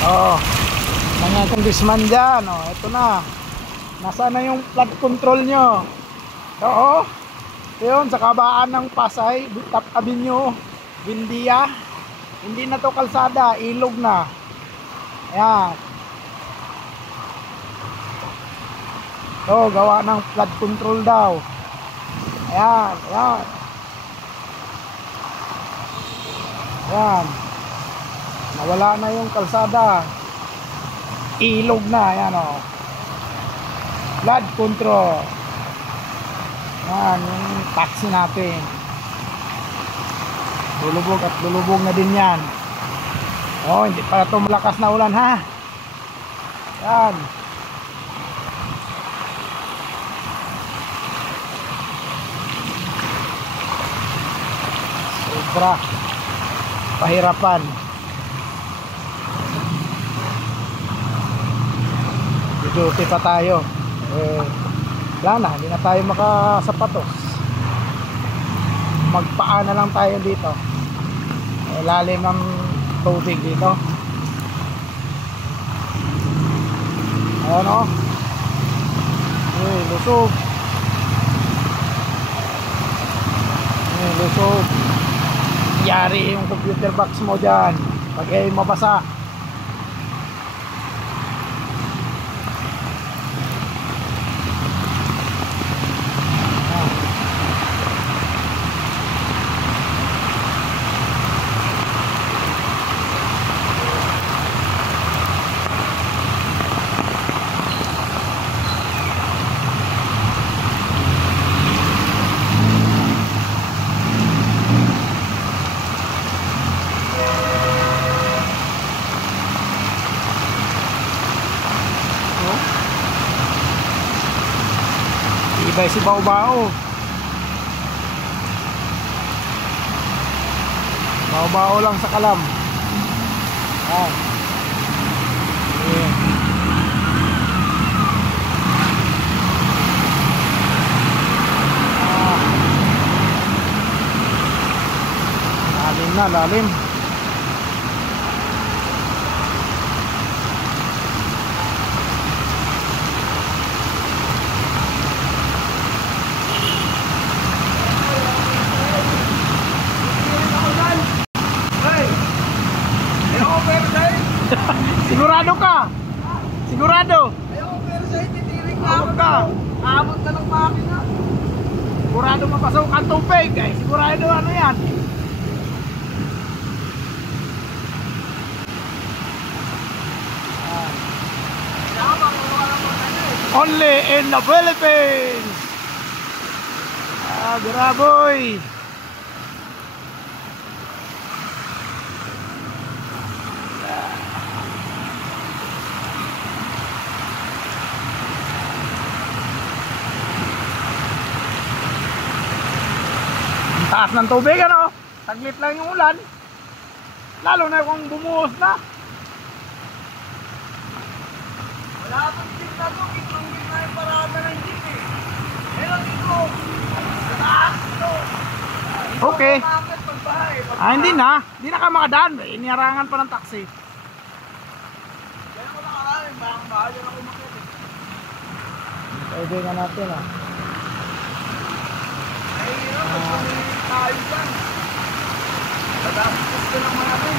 Oh, mga congressman dyan. Oh, ito na. Nasaan na yung flood control nyo? Oo. Yun, sa kabaan ng Pasay, Top Avenue, Bindia. Hindi na to kalsada, ilog na. Ayan. So, gawa ng flood control daw. Ayan, ayan. Ayan. Nawala na yung kalsada. Ilog na, ayan o. Flood control. Ayan, yung taxi natin. Lulubog at lulubog na din yan. Oh, hindi pala ito malakas na ulan ha. Ayan. Sobra pahirapan. Duty pa tayo. Wala na, hindi na tayo makasapatos. Magpaan na lang tayo dito. Lalim ng tubig dito. Ayan o. Lusog. Lusog. Yari yung computer box mo dyan pag mabasa. Ibay si Bao-Bao. Bao-Bao lang sa kalam. Ayan. Lalim na, lalim. Sigurado ka? Sigurado? Ayaw, pero sa'yo titiring na Abot ka? Abot ka ng makina. Sigurado mapasok ang tubig. Ay, sigurado ano yan? Only in the Philippines. Graboy. Taas ng tubig ano? Taglit lang yung ulan. Lalo na kung bumuhos na. Wala akong jeep na to. Kitang-git na yung parada ng jeep eh. Pero dito, sa taas dito. Okay. Pagbahay. Hindi na. Hindi na ka makadaan. Iniharangan pa ng taxi. Kaya ko nakakain. Bakang bahay yan ako makita. Pwede nga natin ah. Ay, hirap. Tayo dyan. Tatapos ko naman natin.